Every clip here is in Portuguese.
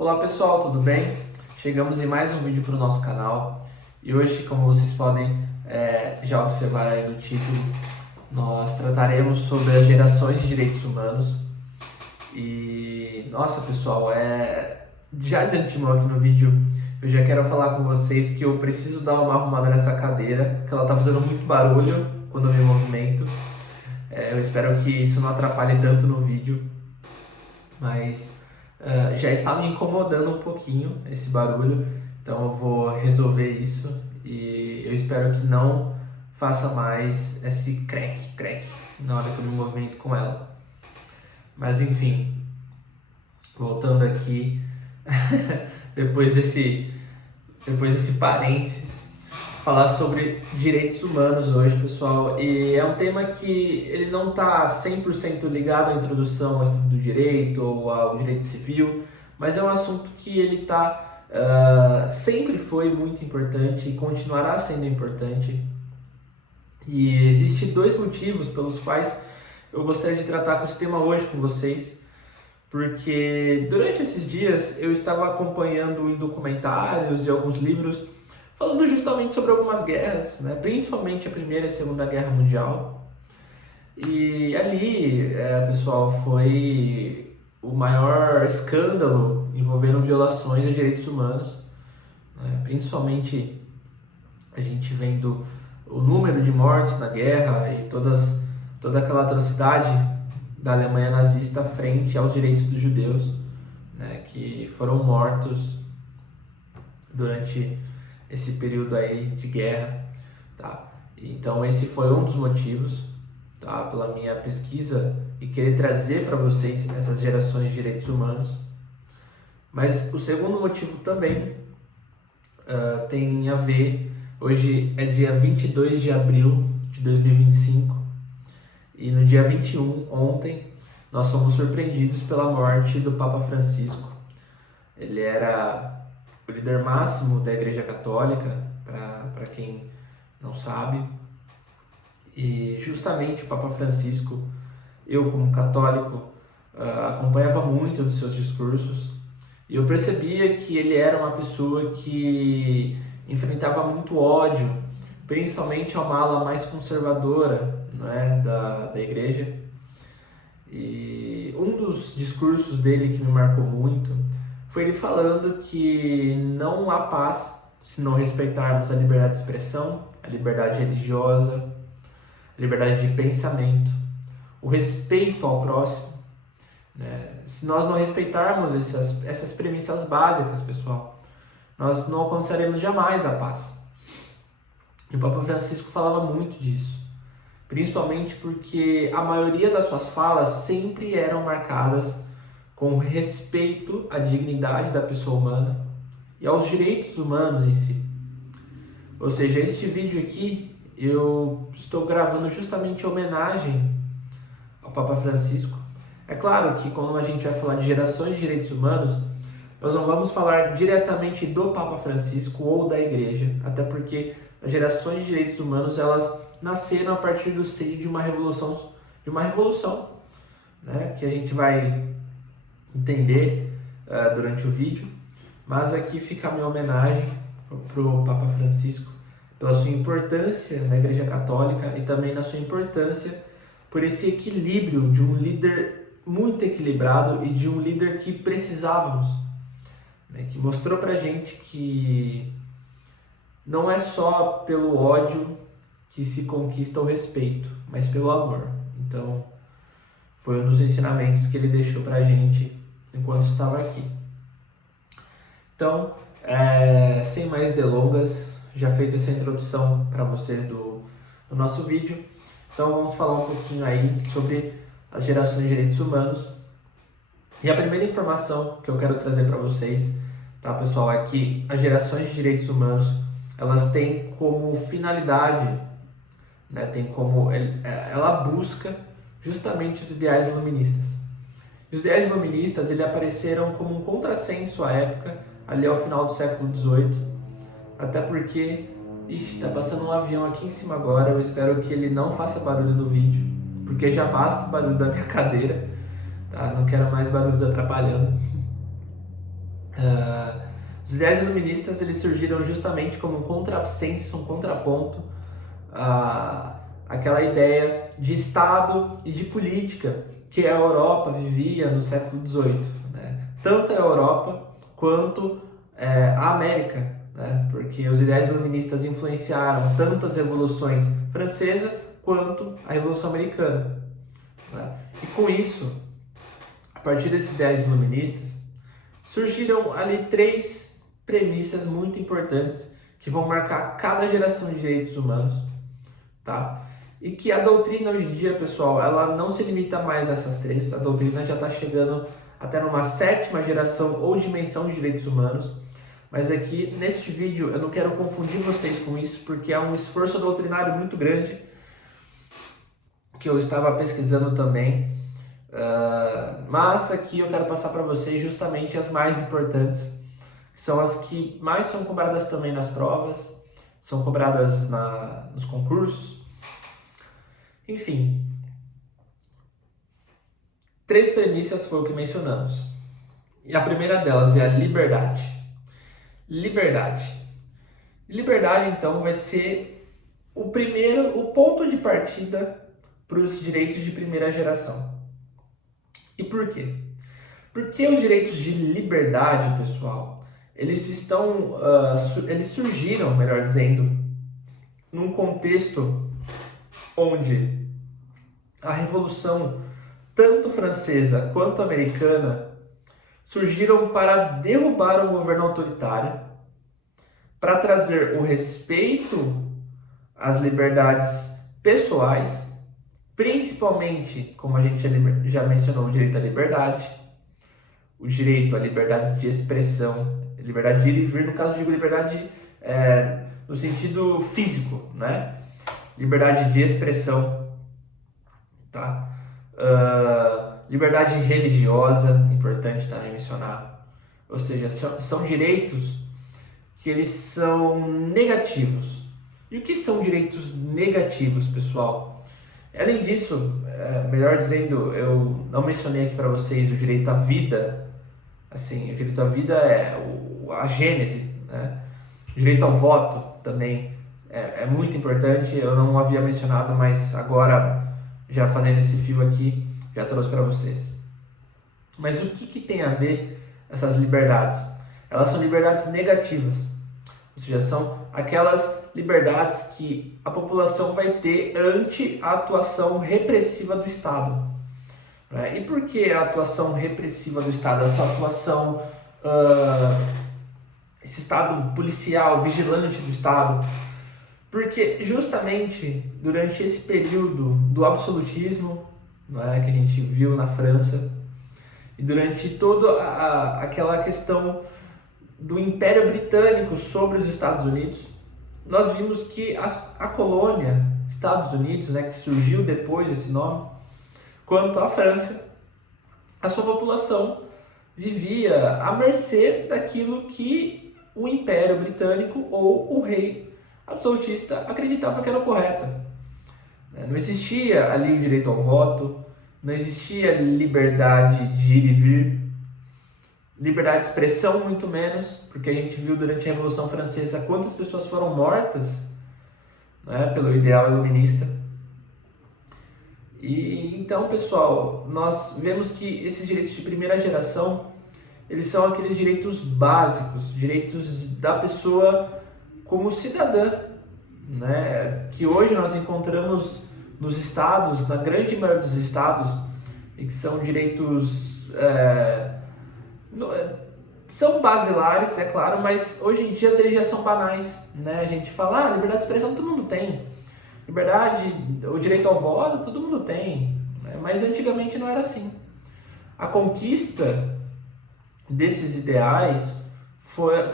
Olá pessoal, tudo bem? Chegamos em mais um vídeo para o nosso canal e hoje, como vocês podem já observar aí no título, nós trataremos sobre as gerações de direitos humanos. E nossa pessoal, já de antemão aqui no vídeo eu já quero falar com vocês que eu preciso dar uma arrumada nessa cadeira, porque ela está fazendo muito barulho quando eu me movimento. Eu espero que isso não atrapalhe tanto no vídeo, mas já está me incomodando um pouquinho esse barulho, então eu vou resolver isso e eu espero que não faça mais esse crack na hora que eu me movimento com ela. Mas enfim, voltando aqui, depois desse parênteses, falar sobre direitos humanos hoje, pessoal, e é um tema que ele não está 100% ligado à introdução ao estudo do direito ou ao direito civil, mas é um assunto que ele sempre foi muito importante e continuará sendo importante. E existem dois motivos pelos quais eu gostaria de tratar com esse tema hoje com vocês, porque durante esses dias eu estava acompanhando em documentários e alguns livros falando justamente sobre algumas guerras, né? Principalmente a Primeira e a Segunda Guerra Mundial. E ali, pessoal, foi o maior escândalo envolvendo violações a direitos humanos, né? Principalmente a gente vendo o número de mortes na guerra e toda aquela atrocidade da Alemanha nazista frente aos direitos dos judeus, né? Que foram mortos durante esse período aí de guerra, tá? Então esse foi um dos motivos, tá? Pela minha pesquisa e querer trazer para vocês essas gerações de direitos humanos. Mas o segundo motivo também tem a ver, hoje é dia 22 de abril de 2025 e no dia 21, ontem, nós fomos surpreendidos pela morte do Papa Francisco. Ele era o líder máximo da Igreja Católica, para quem não sabe, e justamente o Papa Francisco, eu como católico, acompanhava muito dos seus discursos, e eu percebia que ele era uma pessoa que enfrentava muito ódio, principalmente a uma ala mais conservadora, né, da Igreja. E um dos discursos dele que me marcou muito foi ele falando que não há paz se não respeitarmos a liberdade de expressão, a liberdade religiosa, a liberdade de pensamento, o respeito ao próximo, né? Se nós não respeitarmos essas premissas básicas, pessoal, nós não alcançaremos jamais a paz. E o Papa Francisco falava muito disso, principalmente porque a maioria das suas falas sempre eram marcadas com respeito à dignidade da pessoa humana e aos direitos humanos em si. Ou seja, este vídeo aqui eu estou gravando justamente em homenagem ao Papa Francisco. É claro que quando a gente vai falar de gerações de direitos humanos, nós não vamos falar diretamente do Papa Francisco ou da Igreja, até porque as gerações de direitos humanos elas nasceram a partir do seio de uma revolução, né, que a gente vai entender durante o vídeo, mas aqui fica a minha homenagem para o Papa Francisco pela sua importância na Igreja Católica e também na sua importância por esse equilíbrio de um líder muito equilibrado e de um líder que precisávamos, né, que mostrou para a gente que não é só pelo ódio que se conquista o respeito, mas pelo amor. Então foi um dos ensinamentos que ele deixou para a gente enquanto estava aqui. Então, sem mais delongas, já feita essa introdução para vocês do nosso vídeo, então vamos falar um pouquinho aí sobre as gerações de direitos humanos. E a primeira informação que eu quero trazer para vocês, tá, pessoal, é que as gerações de direitos humanos, elas têm como finalidade, né, ela busca justamente os ideais iluministas. Os ideais iluministas eles apareceram como um contrassenso à época, ali ao final do século XVIII, até porque, está passando um avião aqui em cima agora, eu espero que ele não faça barulho no vídeo, porque já basta o barulho da minha cadeira, tá? Não quero mais barulhos atrapalhando. Os ideais iluministas eles surgiram justamente como um contrassenso, um contraponto àquela ideia de Estado e de política que a Europa vivia no século XVIII, né? Tanto a Europa quanto a América, né? Porque os ideais iluministas influenciaram tanto as revoluções francesa quanto a Revolução Americana, né? E com isso, a partir desses ideais iluministas, surgiram ali 3 premissas muito importantes que vão marcar cada geração de direitos humanos, tá? E que a doutrina hoje em dia, pessoal, ela não se limita mais a essas 3, a doutrina já está chegando até numa 7ª geração ou dimensão de direitos humanos, mas aqui neste vídeo eu não quero confundir vocês com isso, porque é um esforço doutrinário muito grande que eu estava pesquisando também, mas aqui eu quero passar para vocês justamente as mais importantes, que são as que mais são cobradas também nas provas, são cobradas nos concursos, enfim. 3 premissas foi o que mencionamos, e a primeira delas é a liberdade. Liberdade, então, vai ser o ponto de partida para os direitos de primeira geração. E por quê? Porque os direitos de liberdade, pessoal, eles surgiram, melhor dizendo, num contexto onde a Revolução, tanto francesa quanto americana, surgiram para derrubar o governo autoritário, para trazer o respeito às liberdades pessoais, principalmente, como a gente já mencionou, o direito à liberdade, o direito à liberdade de expressão, liberdade de ir e vir, no caso eu digo liberdade no sentido físico, né? Liberdade de expressão, tá? Liberdade religiosa, importante também mencionar, ou seja, são direitos que eles são negativos. E o que são direitos negativos, pessoal? Além disso, melhor dizendo, eu não mencionei aqui para vocês o direito à vida. Assim, o direito à vida é a gênese, né? O direito ao voto também é muito importante. Eu não havia mencionado, mas agora, já fazendo esse fio aqui, já trouxe para vocês. Mas o que tem a ver essas liberdades? Elas são liberdades negativas, ou seja, são aquelas liberdades que a população vai ter ante a atuação repressiva do Estado. Né? E por que a atuação repressiva do Estado? Essa atuação, esse Estado policial, vigilante do Estado? Porque justamente durante esse período do absolutismo, né, que a gente viu na França, e durante toda aquela questão do Império Britânico sobre os Estados Unidos, nós vimos que a colônia Estados Unidos, né, que surgiu depois desse nome, quanto à França, a sua população vivia à mercê daquilo que o Império Britânico ou o rei absolutista acreditava que era o correto. Não existia ali o direito ao voto, não existia liberdade de ir e vir, liberdade de expressão muito menos, porque a gente viu durante a Revolução Francesa quantas pessoas foram mortas, né, pelo ideal iluminista. E então, pessoal, nós vemos que esses direitos de primeira geração, eles são aqueles direitos básicos, direitos da pessoa como cidadã, né, que hoje nós encontramos nos estados, na grande maioria dos estados, e que são direitos são basilares, é claro, mas hoje em dia eles já são banais, né? A gente fala, liberdade de expressão todo mundo tem, liberdade, o direito ao voto todo mundo tem, né? Mas antigamente não era assim. A conquista desses ideais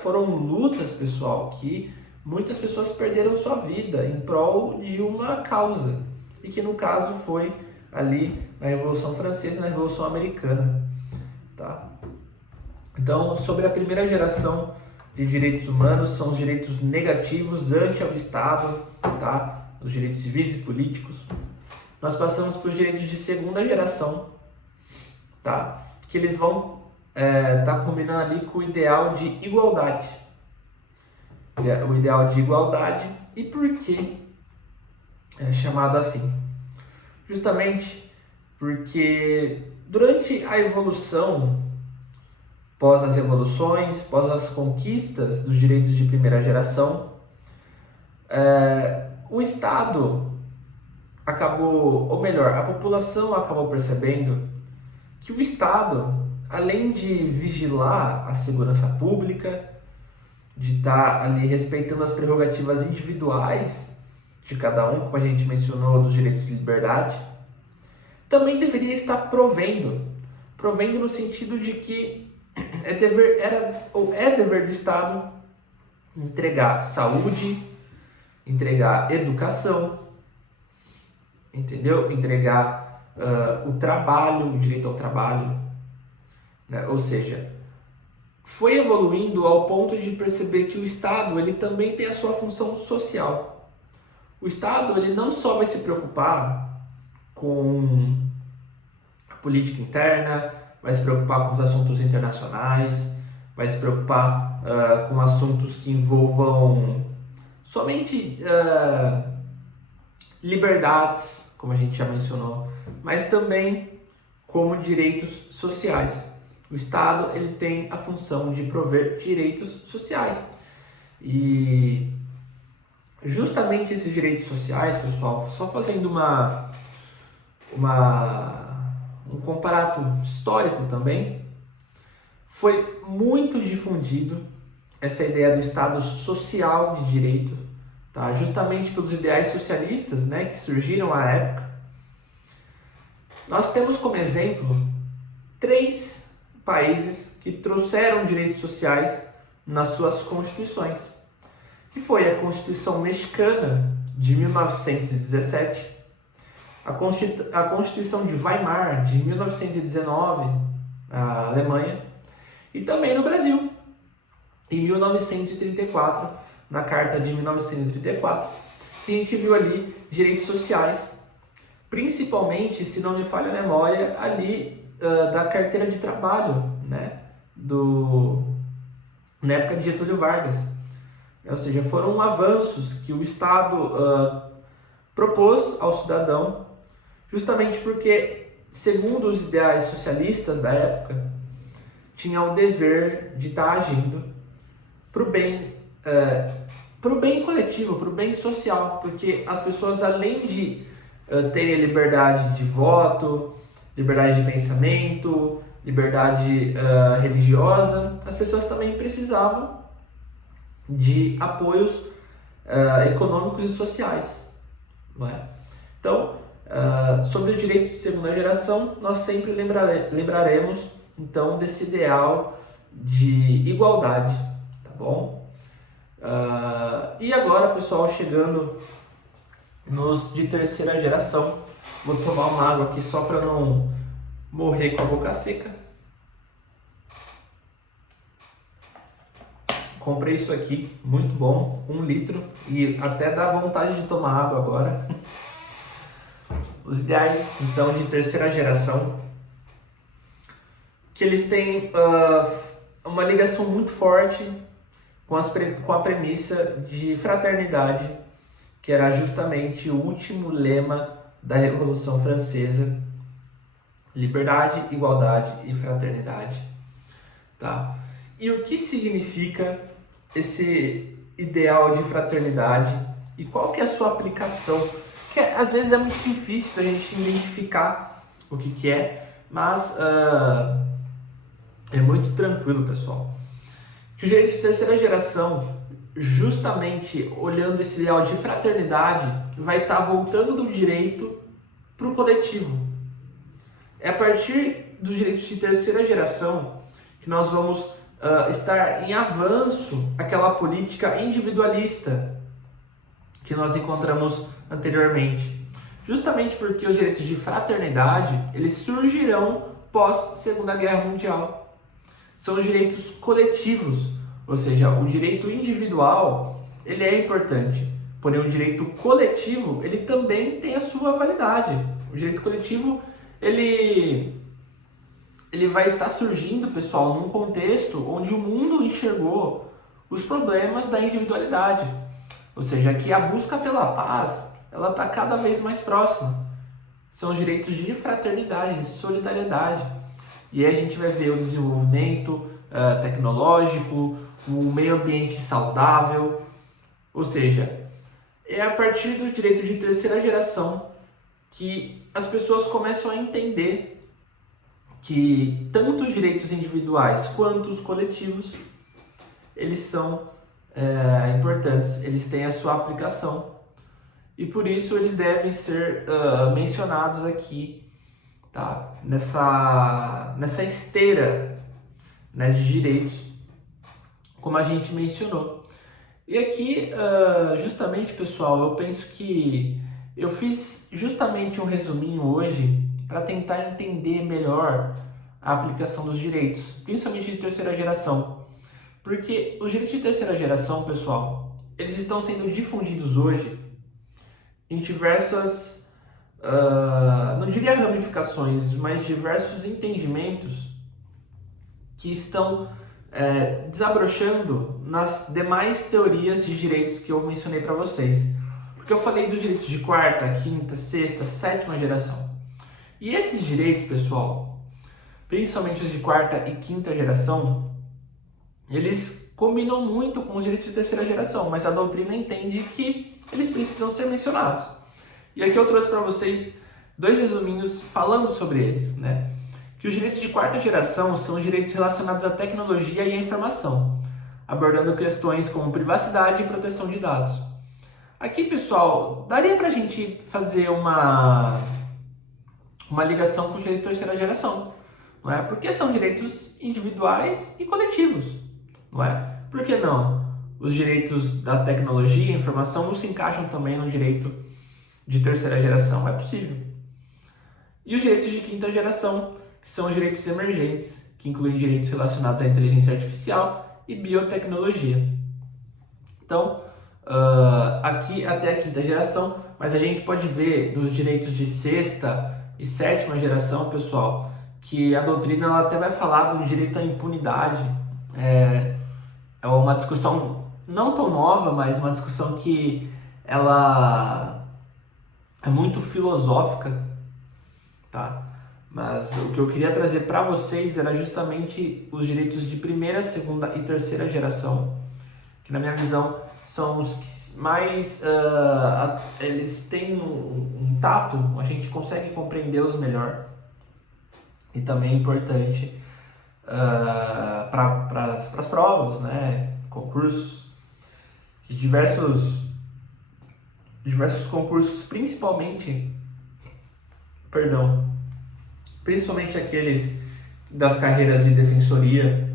foram lutas, pessoal, que muitas pessoas perderam sua vida em prol de uma causa, e que no caso foi ali na Revolução Francesa e na Revolução Americana, tá? Então, sobre a primeira geração de direitos humanos, são os direitos negativos ante ao Estado, tá? Os direitos civis e políticos. Nós passamos para os direitos de segunda geração, tá? Que eles vão está combinando ali com o ideal de igualdade. O ideal de igualdade. E por que é chamado assim? Justamente porque durante a evolução, pós as revoluções, pós as conquistas dos direitos de primeira geração, o Estado acabou, ou melhor, a população acabou percebendo que o Estado, além de vigilar a segurança pública, de estar ali respeitando as prerrogativas individuais de cada um, como a gente mencionou, dos direitos de liberdade, também deveria estar provendo no sentido de que é dever do Estado entregar saúde, entregar educação, entendeu? Entregar o trabalho, o direito ao trabalho, né? Ou seja, foi evoluindo ao ponto de perceber que o Estado ele também tem a sua função social. O Estado ele não só vai se preocupar com a política interna, vai se preocupar com os assuntos internacionais, vai se preocupar com assuntos que envolvam somente liberdades, como a gente já mencionou, mas também como direitos sociais. O Estado ele tem a função de prover direitos sociais. E justamente esses direitos sociais, pessoal, só fazendo um comparato histórico também, foi muito difundido essa ideia do Estado social de direito, tá? Justamente pelos ideais socialistas, né, que surgiram à época. Nós temos como exemplo 3 países que trouxeram direitos sociais nas suas constituições, que foi a Constituição Mexicana de 1917, a Constituição de Weimar de 1919, na Alemanha, e também no Brasil, em 1934, na Carta de 1934, que a gente viu ali direitos sociais, principalmente, se não me falha a memória, ali da carteira de trabalho, né, na época de Getúlio Vargas. Ou seja, foram avanços que o Estado propôs ao cidadão, justamente porque, segundo os ideais socialistas da época, tinha o dever de estar agindo para o bem coletivo, para o bem social, porque as pessoas, além de terem liberdade de voto, liberdade de pensamento, liberdade religiosa, as pessoas também precisavam de apoios econômicos e sociais, não é? Então, sobre os direitos de segunda geração, nós sempre lembraremos então desse ideal de igualdade, tá bom? E agora, pessoal, chegando nos de terceira geração, vou tomar uma água aqui só para não morrer com a boca seca. Comprei isso aqui, muito bom, 1 litro, e até dá vontade de tomar água agora. Os ideais, então, de terceira geração, que eles têm uma ligação muito forte com a premissa de fraternidade, que era justamente o último lema da Revolução Francesa: liberdade, igualdade e fraternidade, tá? E o que significa esse ideal de fraternidade e qual que é a sua aplicação? Porque às vezes é muito difícil da gente identificar o que é, mas é muito tranquilo, pessoal. Que o direito de terceira geração, justamente olhando esse ideal de fraternidade, vai estar voltando do direito para o coletivo. É a partir dos direitos de terceira geração que nós vamos estar em avanço aquela política individualista que nós encontramos anteriormente. Justamente porque os direitos de fraternidade, eles surgirão pós Segunda Guerra Mundial. São os direitos coletivos, ou seja, o direito individual, ele é importante, porém o direito coletivo, ele também tem a sua validade. O direito coletivo, ele ele vai estar surgindo, pessoal, num contexto onde o mundo enxergou os problemas da individualidade. Ou seja, que a busca pela paz, ela está cada vez mais próxima. São os direitos de fraternidade, de solidariedade. E aí a gente vai ver o desenvolvimento tecnológico, o meio ambiente saudável. Ou seja, é a partir do direito de terceira geração que as pessoas começam a entender que tanto os direitos individuais quanto os coletivos, eles são importantes, eles têm a sua aplicação e por isso eles devem ser mencionados aqui, tá? Nessa esteira, né, de direitos, como a gente mencionou. E aqui, justamente, pessoal, eu penso que eu fiz justamente um resuminho hoje para tentar entender melhor a aplicação dos direitos, principalmente de terceira geração. Porque os direitos de terceira geração, pessoal, eles estão sendo difundidos hoje em diversas, não diria ramificações, mas diversos entendimentos que estão desabrochando nas demais teorias de direitos que eu mencionei para vocês. Porque eu falei dos direitos de quarta, quinta, sexta, sétima geração. E esses direitos, pessoal, principalmente os de quarta e quinta geração, eles combinam muito com os direitos de terceira geração, mas a doutrina entende que eles precisam ser mencionados. E aqui eu trouxe para vocês 2 resuminhos falando sobre eles, né? Que os direitos de quarta geração são os direitos relacionados à tecnologia e à informação, abordando questões como privacidade e proteção de dados. Aqui, pessoal, daria para a gente fazer uma ligação com os direitos de terceira geração, não é? Porque são direitos individuais e coletivos, não é? Por que não? Os direitos da tecnologia e informação não se encaixam também no direito de terceira geração, é possível. E os direitos de quinta geração, que são os direitos emergentes, que incluem direitos relacionados à inteligência artificial e biotecnologia. Então, aqui até a quinta geração, mas a gente pode ver nos direitos de sexta e sétima geração, pessoal, que a doutrina ela até vai falar do direito à impunidade. É uma discussão não tão nova, mas uma discussão que ela é muito filosófica, tá? Mas o que eu queria trazer para vocês era justamente os direitos de primeira, segunda e terceira geração, que na minha visão são os que mais eles têm um tato, a gente consegue compreendê-los melhor e também é importante para as provas, né, concursos, que diversos concursos, principalmente aqueles das carreiras de defensoria,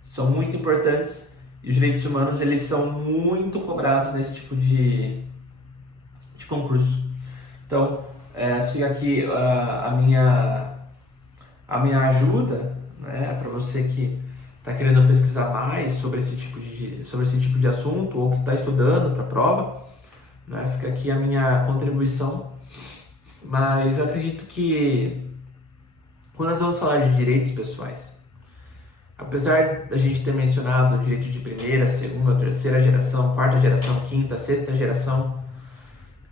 são muito importantes. E os direitos humanos, eles são muito cobrados nesse tipo de concurso. Então, fica aqui a minha ajuda, né, para você que está querendo pesquisar mais sobre esse tipo de assunto ou que está estudando para a prova, né, fica aqui a minha contribuição. Mas eu acredito que quando nós vamos falar de direitos pessoais, apesar da gente ter mencionado o direito de primeira, segunda, terceira geração, quarta geração, quinta, sexta geração,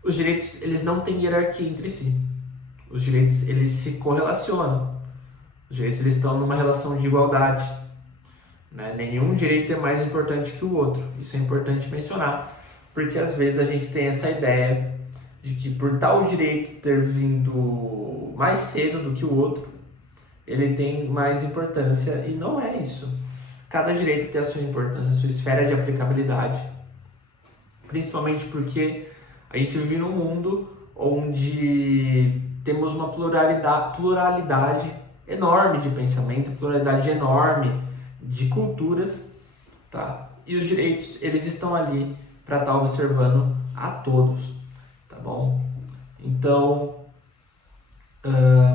os direitos eles não têm hierarquia entre si. Os direitos eles se correlacionam. Os direitos eles estão numa relação de igualdade, né? Nenhum direito é mais importante que o outro. Isso é importante mencionar, porque às vezes a gente tem essa ideia de que por tal direito ter vindo mais cedo do que o outro, ele tem mais importância, e não é isso. Cada direito tem a sua importância, a sua esfera de aplicabilidade, principalmente porque a gente vive num mundo onde temos uma pluralidade enorme de pensamento, pluralidade enorme de culturas, tá? E os direitos, eles estão ali para estar observando a todos, tá bom? Então,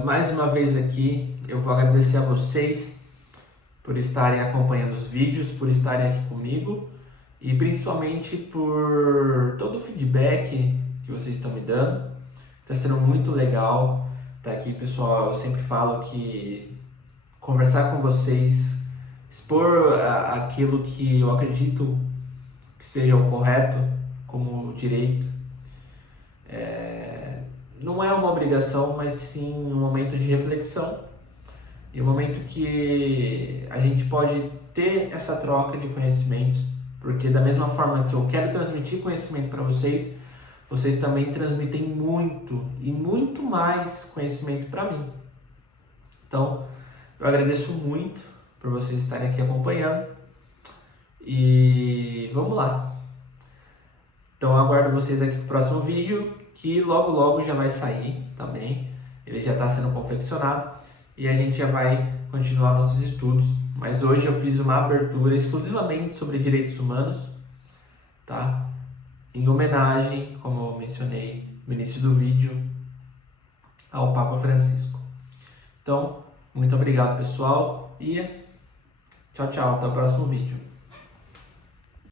mais uma vez aqui, eu vou agradecer a vocês por estarem acompanhando os vídeos, por estarem aqui comigo e principalmente por todo o feedback que vocês estão me dando. Está sendo muito legal estar aqui, pessoal. Eu sempre falo que conversar com vocês, expor aquilo que eu acredito que seja o correto como direito. Não é uma obrigação, mas sim um momento de reflexão e um momento que a gente pode ter essa troca de conhecimentos, porque da mesma forma que eu quero transmitir conhecimento para vocês, vocês também transmitem muito e muito mais conhecimento para mim. Então, eu agradeço muito por vocês estarem aqui acompanhando e vamos lá. Então, eu aguardo vocês aqui no próximo vídeo, que logo logo já vai sair também. Ele já está sendo confeccionado e a gente já vai continuar nossos estudos. Mas hoje eu fiz uma abertura exclusivamente sobre direitos humanos, tá? Em homenagem, como eu mencionei no início do vídeo, ao Papa Francisco. Então, muito obrigado, pessoal, e tchau, tchau, até o próximo vídeo.